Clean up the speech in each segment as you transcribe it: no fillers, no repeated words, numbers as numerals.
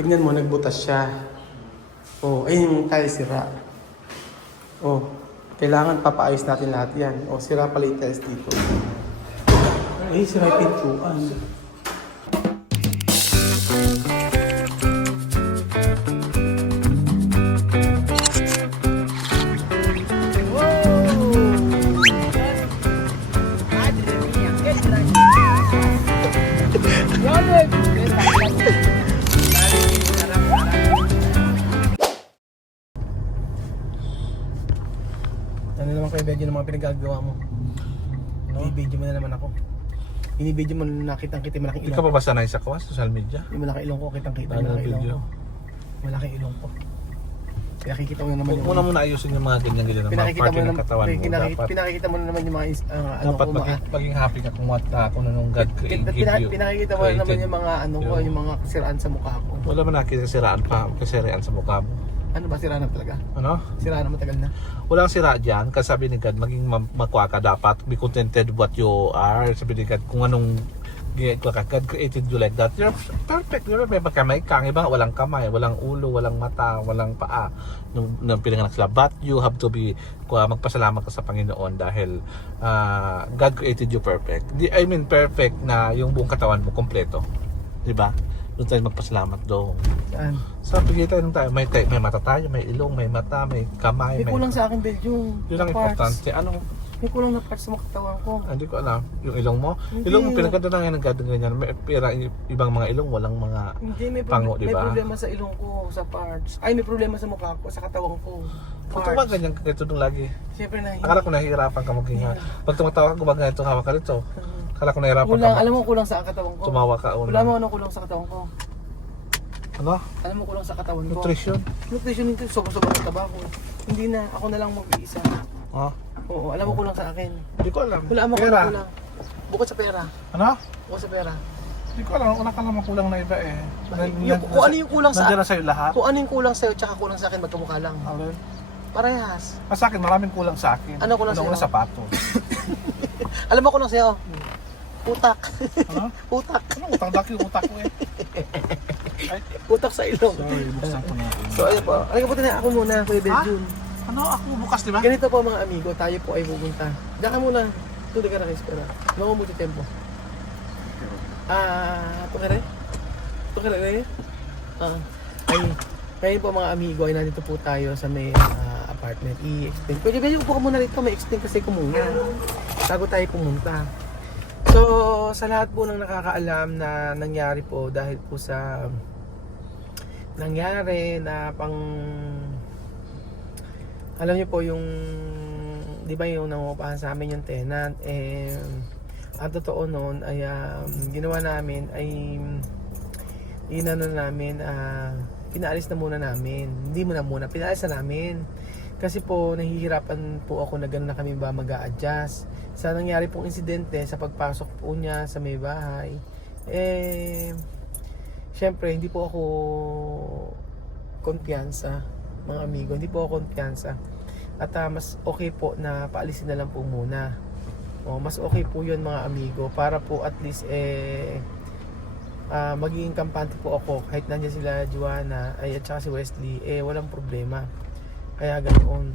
Tignan mo, nagbutas siya. Oh, ayun yung tile sira. Oh, kailangan papaayos natin lahat yan. Oh, sira pala yung tiles dito. Ay, sira yung pintuan. Ano naman kayo, Benji, ng mga pinagagawa mo? No? Binibidyo mo na naman ako. Binibidyo mo na kitang-kita yung malaking Hindi ilong ka pa ba sanay sa social media? Yung malaking ilong ko, kitang-kita yung Ano malaking ilong video? ko. Malaking ilong ko. Pinakikita mo na naman Huwag mo na muna ayusin yung mga ganyan-ganyan na mga pinakikita part mo na ng katawan mo. Dapat, pinakikita mo na naman yung mga dapat maging happy ka kung nung God created you. Pinakikita mo na naman yung mga ko, yung mga kasiraan sa mukha ko. Wala man nakikisiraan pa, kasiraan sa mukha mo. Ano ba, sira na talaga? Ano? Sira na matagal na? Walang sira dyan, kasi sabi ni God, maging makwa ka dapat, be contented what you are. Sabi ni God, kung anong God created you like that, you're perfect. You're may kamay kang iba, walang kamay, walang ulo, walang mata, walang paa. Nung pinanganak sila, but you have to be, magpasalamat ka sa Panginoon dahil God created you perfect. I mean perfect na yung buong katawan mo kompleto. 'Di ba? Doon tayo magpasalamat doon. Saan? Sa pagitan tayo, may mata tayo, may ilong, may mata, may kamay, May kulang sa akin, Belgium. Yun ang importante. Anong May kulang na parts sa mga katawan ko. hindi ko alam. Yung ilong mo? Hindi. Ilong mo, pinaganda na nga ng God ganyan. May pera, ibang mga ilong, walang mga Hindi, pango, may diba? problema sa ilong ko, sa parts. Ay, may problema sa mukha ko, sa katawan ko. Kung ka ba ganyan ganito nung lagi? Siyempre na. Akala ko nahihirapan ka maging pag tumatawa ka, gumaganito, hawak ka rito. Akala ko nahihirapan Kulang, ka. alam mo kulang sa katawan ko. Tumawa ka una. Wala mo anong kulang sa katawan ko. Ano? Alam mo kulang sa katawan ko. Nutrition? Nutrition nito, sobrang taba ko. Hindi na, ako na lang mag-iisa. Ha? Oo, alam mo kulang sa akin. Hindi ko alam. Wala mo Pera? kulang. Bukod sa pera. Ano? Bukod sa pera. Hindi ko alam. Wala ka naman kulang na iba eh. Kung ano yung kulang sa nandiyan na sa'yo lahat. Kung ano yung kulang sa'yo, tsaka kulang sa akin, magkamukha lang. Alin? Parehas. Sa akin, maraming kulang sa akin. Ano kulang sa'yo? Una sapatos. Alam mo kulang sa'yo? Utak. Ano? Utak. Ano? Utang-dak yung utak ko eh. Ay, Utak sa ilong. sorry. Buksan ko natin. So ayun po. Ay, kaputin na ako muna, Kuya Benjun. Ano? Ako bukas, di ba? Ganito po mga amigo, tayo po ay pupunta. Diyan ka muna. Tuloy ka na kayo espera. Mga mucho tempo. Tukere? Tukere rin? Ay, ngayon po mga amigo ay nandito po tayo sa may apartment. I-explain. Kuya Benjun, upo ka muna rito. May explain kasi ko muna. Bago tayo pumunta. So, sa lahat po ng nakakaalam na nangyari po dahil po sa nangyari na alam niyo po yung di ba yung nangungupahan sa amin yung tenant ang totoo noon ay ginawa namin ay pinaalis na muna namin. Hindi muna pinaalis na namin kasi po nahihirapan po ako na gano'n na kami ba mag-a-adjust sa nangyari pong insidente sa pagpasok po niya sa may bahay. Syempre hindi po ako kumpiyansa, mga amigo, hindi po ako kumpiyansa. At mas okay po na paalisin na lang po muna. Mas okay po yun mga amigo para po at least magiging kampante po ako kahit nandiyan sila Joanna at saka si Wesley walang problema. Kaya ganoon.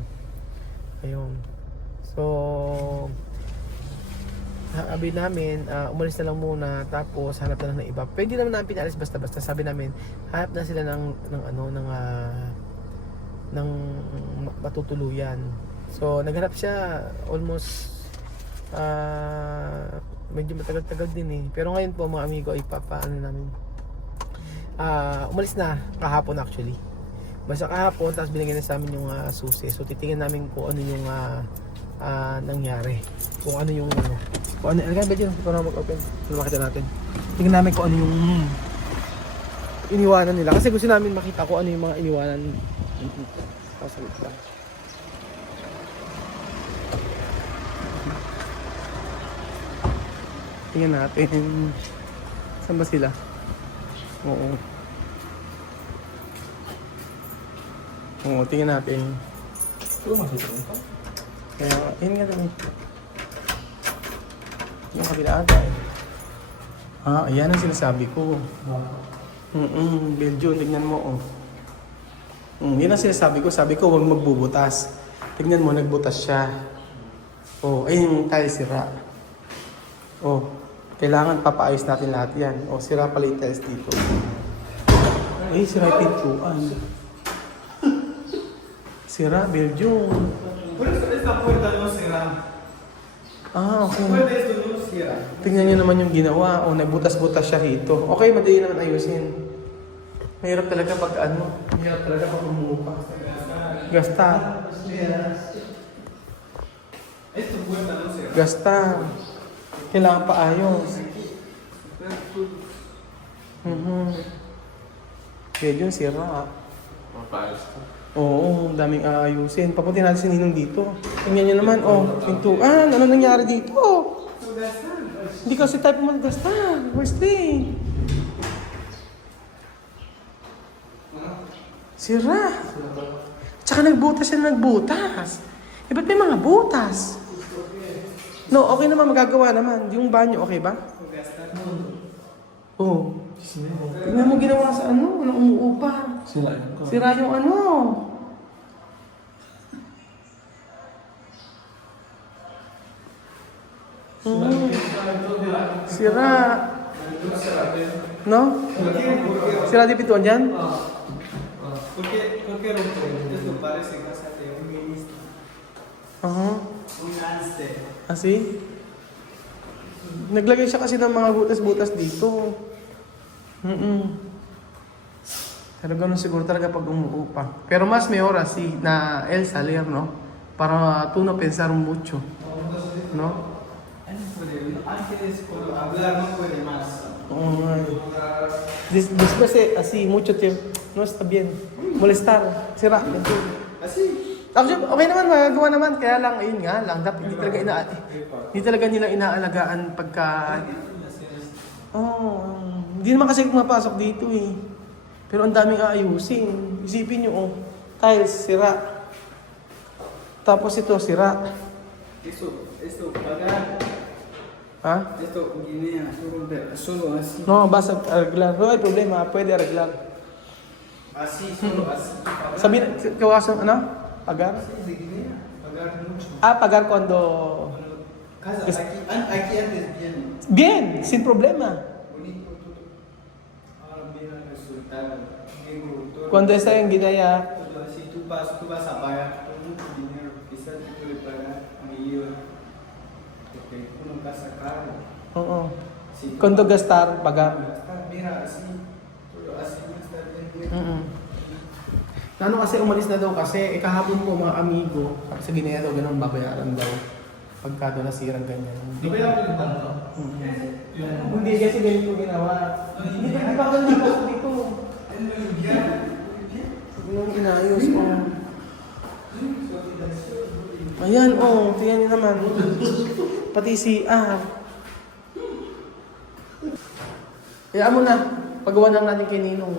Ayun. So sabi namin umalis na lang muna tapos hanap na lang ng iba. Pwede naman namin pinalis basta-basta. Sabi namin hanap na sila ng matutuluyan. So naghanap siya almost medyo matagal-tagal din eh. Pero ngayon po mga amigo ay papaano namin. Umalis na kahapon actually. Basta kahapon tapos binigyan na sa amin yung susi. So titingnan namin kung ano yung nangyari. Kung ano yung kung ano, alagay ba dyan? Ito na mag-open. Ito makita natin. Tingnan namin kung ano yung iniwanan nila. Kasi gusto namin makita kung ano yung mga iniwanan. Pasalit lang. Tingnan natin. Saan ba sila? Oo. Oo, tingnan natin. Kaya, yun nga naman. Yung kabila ata eh. Ayan ang sinasabi ko. Belgium, tignan mo, oh. Yun ang sinasabi ko. Sabi ko, huwag magbubutas. Tignan mo, nagbutas siya. Oh, ayun yung tile sira. Oh, kailangan papaayos natin lahat yan. Oh, sira pala yung tiles dito. Ay, sira yung pintuan. Sira, Belgium. Esta puerta no será. Ah, okay. Puerta esto no cierra. Tingnan niyo naman yung ginawa. O, nagbutas-butas siya rito. Okay, madali naman ayusin. Mahirap talaga pag ano. Mahirap talaga pag umuupa. Gasta. Esta puerta no cierra. Gasta. Kailangan paayos. Medyo sira. Mapayos ko. Oo, ang daming aayusin. Papunti natin si Ninong dito. Tingnan niyo naman, oh, pintuan. Ano nangyari dito? Hindi kasi tayo magasta. Worst thing. Sira. Tsaka nagbutas siya nagbutas. Eh, ba't may mga butas? No, okay naman, magagawa naman. Yung banyo, okay ba? Oo. Tingnan mo ginawa sa ano, na umuupa. Sira yung ano. Sira. No? Sira di pintuan dyan? ¿Por qué rompe? Esto parece casa de un ministro. Un gánster. Kasi? Naglagay siya kasi ng mga butas-butas dito. Talaga nun siguro talaga pag umuupa. Pero mas may oras si na El Saler, no? Para tú no pensar mucho. No? Antes, cuando hablar, no puede más. Después así, mucho tiempo, no está bien. Molestar, sira. Así. Actually, okay naman, magagawa naman. Kaya lang, ayun nga lang. Dapat hindi talaga nila inaalagaan pagka... Hindi naman kasi mapasok dito eh. Pero ang daming aayusin. Isipin nyo, oh. Tiles, sira. Tapos ito, sira. Esto, pagar. Ha? Esto, Guinea, solo así. No, vas a arreglar. No hay problema, puede arreglar. Así, solo así. Sabi, kawasan, ano? Pagar? De Guinea, pagar mucho. Pagar cuando... Casa, aquí antes bien. Bien, sin problema. Bonito todo. Ahora mira el resultado. Digo, todo. Cuando está en Guinea, Todo así, tú vas a pagar mucho dinero. Quizás tú puedes pagar millones. Porque una casa cara. oo. Si Cuando gastar, pagar. Mira, así. Todo así no está bien. Ano kasi umalis na daw kasi, kahapon po mga amigo, sa Guinea daw ganun babayaran daw. Pagka daw nasirang ganyan. Di ba yung pinagtanto? Hindi kasi ganito ginawa. Hindi ba ako nalipos dito? Yung inayos, oh. Ayan, oh, tingnan niyo naman. Pati CR. Kaya mo na, pagawa lang natin kay Ninong.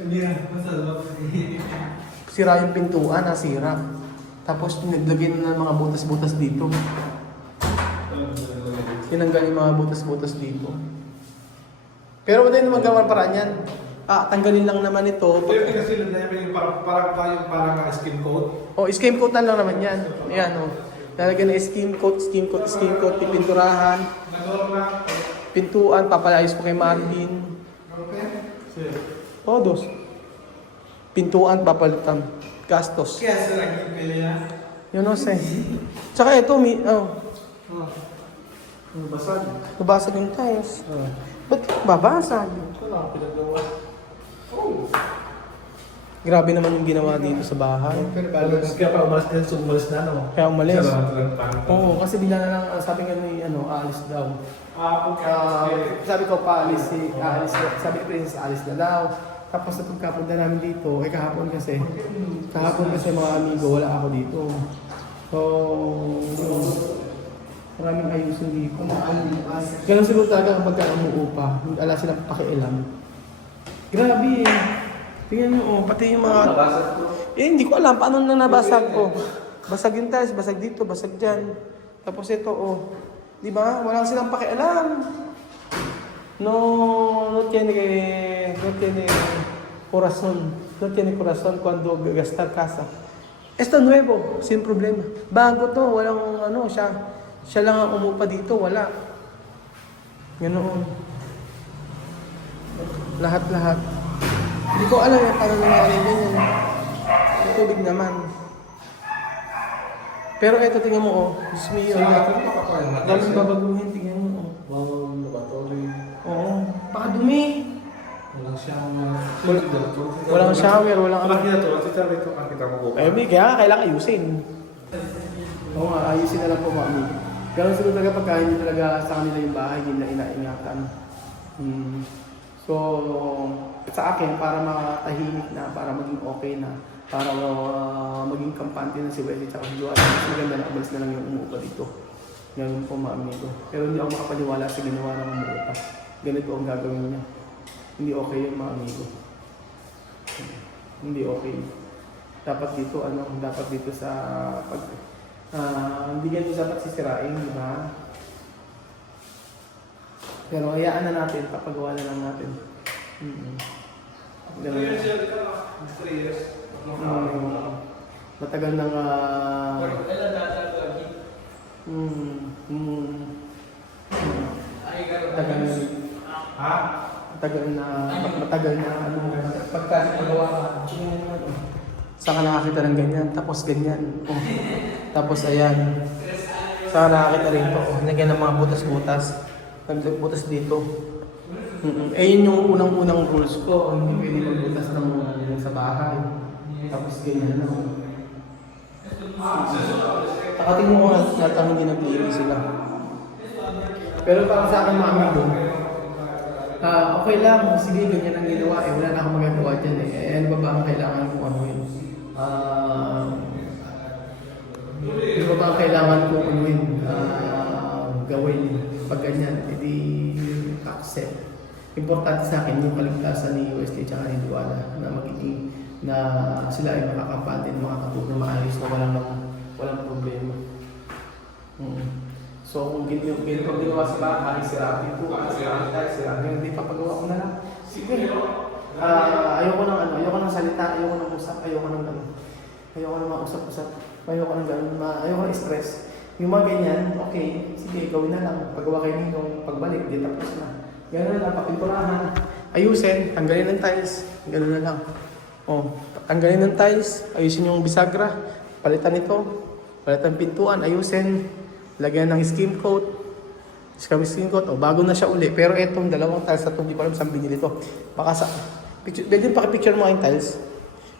Mira, cosas locas. Sira yung pintuan, nasira. Tapos naglagay na ng mga butas-butas dito. Tinanggal yung mga butas-butas dito. Pero wala naman gawa paraan yan. Tanggalin lang naman ito. Pero kasi parang skin coat. Skim coat na lang naman yan. Ayan, oh. Lalagyan na skim coat, pipinturahan. Pintuan, papalayos ko kay Marvin. Todos. Pintuan, papalitan. Gastos. ¿Qué hacer aquí, pelea? Yo no sé. Tsaka ito, Basag. nabasag yung tiles. Ba't babasag? Wala, pinagawa. Grabe naman yung ginawa dito sa bahay. Kaya pa umalis din, so umalis na, no? Kaya umalis. Oo. Oo, kasi bigla na lang, sabi nga ni, aalis daw. Okay. Sabi ko, aalis, sabi ni Princess, aalis na daw. Tapos na pagkapunta namin dito, kahapon kasi mga amigo, wala ako dito. So, maraming ayusin dito. Ganun siguro talaga kapag umuupa, wala silang pakialam. Grabe eh. Tingnan nyo, pati yung mga... Nabasag ko. hindi ko alam paano na nabasag ko. Basag yung tiles, basag dito, basag dyan. Tapos ito, Di ba? Wala silang pakialam. no tiene corazón. No tiene corazón cuando gastar casa. Esto nuevo, sin problema. Bago to, walang ano, siya lang ang umupa dito, wala. Ganoon. Lahat-lahat. Hindi ko alam yan, paano nangyari ganyan. Ang tubig naman. Pero eto, tingnan mo, oh. Diyos mo yun. Daming babaguhin, tingnan mo, oh. Wow, laboratory. Oo. Baka dumi. Walang shower. Walang shower, walang ano. Makita to, makita rito, makita mo ko. Eh, kaya kailangan ayusin. Oo nga, ayusin na lang po mami. Ganun sila talaga pagka hindi talaga sa kanila yung bahay, hindi na inaingatan. So, sa akin, para makatahimik na, para maging okay na, para maging kampante na si Wesley at si Joanne, mas maganda na abalis na lang yung umuupa dito. Ganun po mami ko. Pero hindi ako makapaniwala sa ginawa ng umuupa. Ganito ang gagawin niya. Hindi okay yung mga amigo. Hindi okay. Dapat dito sa pag hindi ganito dapat sisirain, di ba? Pero hayaan na natin, papagawa na lang natin. Ganun. 3 years. Matagal nang matagal na ano, pagkagawa ka. Saan ka nakakita ng ganyan, tapos ganyan. Oh. Tapos ayan. Saan ka nakakita rin ito. Oh. Nagyan ng mga butas-butas. Butas dito. Eh yun yung unang-unang rules ko. Hindi pwede magbutas ng sa bahay. Tapos ganyan na. Takating mo nga hindi nag-iiri sila. Pero para sa akin mga amigo, okay lang, sige, ganyan ang ginawa eh. Wala na akong magagawa dyan eh. Ano ba ang kailangan kong ano yun? Ano ba ang kailangan kong ano yun? Gawin pag ganyan, edi accept. Importante sa akin yung kaligtasan ni UST at ni Duala na magiging na sila ay makakampante, makakatulong na maayos na walang problema. So kung ganito ginawa sa bahay, sirabi ko, sirabi hindi papagawa ko na lang. Sige. Ayoko ng salita, ayoko ng usap, ayoko ng mausap-usap, ayoko ng gano'n, ayoko ng stress. Yung mga ganyan, okay, sige, gawin na lang. Pagawa kayo nitong pagbalik, di tapos na. Gano'n na lang, papinturahan. Ayusin, tanggalin ng tiles, gano'n na lang. Tanggalin ng tiles, ayusin yung bisagra, palitan ito, palitan pintuan, ayusin, lagyan ng skim coat, bago na siya uli. Pero etong dalawang tiles na ito, hindi ko alam saan binili ito. Baka sa, pwede pakipicture mo yung tiles.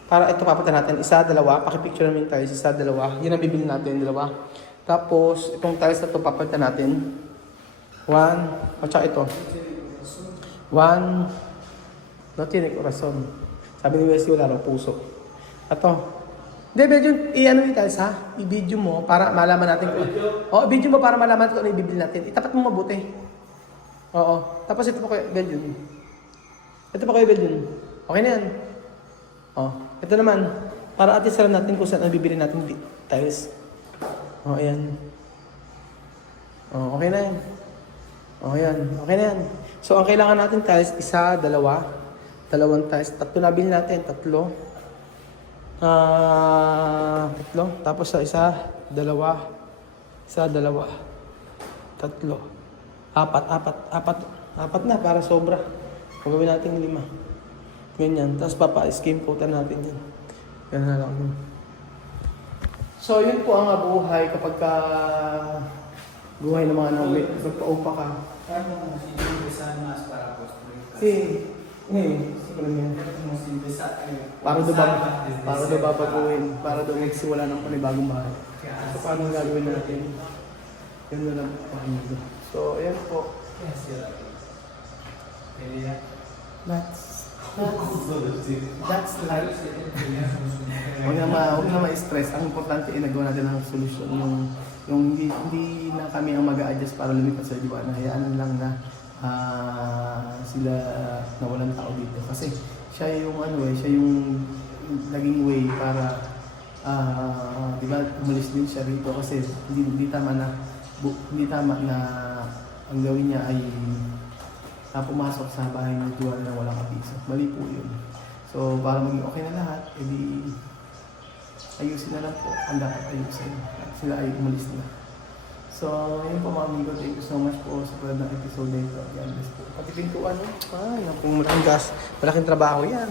Para ito papatan natin, isa, dalawa, pakipicture mo yung tiles, isa, dalawa. Yun ang bibili natin, dalawa. Tapos, itong tiles na ito papalitan natin. 1, at saka ito. 1, no tiene corazon. Sabi ni Wesley, wala raw puso. Ito. Hindi, medyo, i-ano yung tiles ha? I-video mo para malaman natin kung... video mo para malaman kung ano ibibili natin. Itapat mo mabuti. Oo. Tapos ito pa kayo, Belgium. Ito pa kayo, Belgium. Okay na yan. Ito naman. Para at least alam natin kung saan ang bibili natin tiles. Ayan. Okay na yan. Ayan. Okay na yan. So, ang kailangan natin tiles, isa, dalawa. Dalawang tiles. Tatlo nabili natin. Tatlo. Tapos sa isa, dalawa. Isa, dalawa. Tatlo. Apat na para sobra. Gagawin natin 5. Ganyan. Tapos papa-skim coatan natin yan. Ganyan na lang. So, yun po ang buhay kapag buhay ng mga namin. Magpa-upa ka. Para daw babaguhin. Para daw magsiwala ng panibagong bahay. So, paano gagawin natin? Yun na lang po. So, ayan po. That's life. Huwag na ma-stress. Ang importante ay nagawa natin ng solusyon. Yung hindi na kami ang mag-a-adjust para lumipat sa Joanne. Hayaan lang na sila na walang tao dito. Kasi siya yung siya yung naging way para di ba umalis din siya rito kasi hindi tama na ang gawin niya ay pumasok sa bahay ni Juan na walang abiso. Mali po yun. So, para maging okay na lahat, edi ayusin na lang po ang dapat ayusin. At sila ay umalis na. So, yun po mga amigo, thank you so much po sa pala ng episode na ito. Yan, pati pintuan, no? Ay, napong malaking gas, malaking trabaho yan.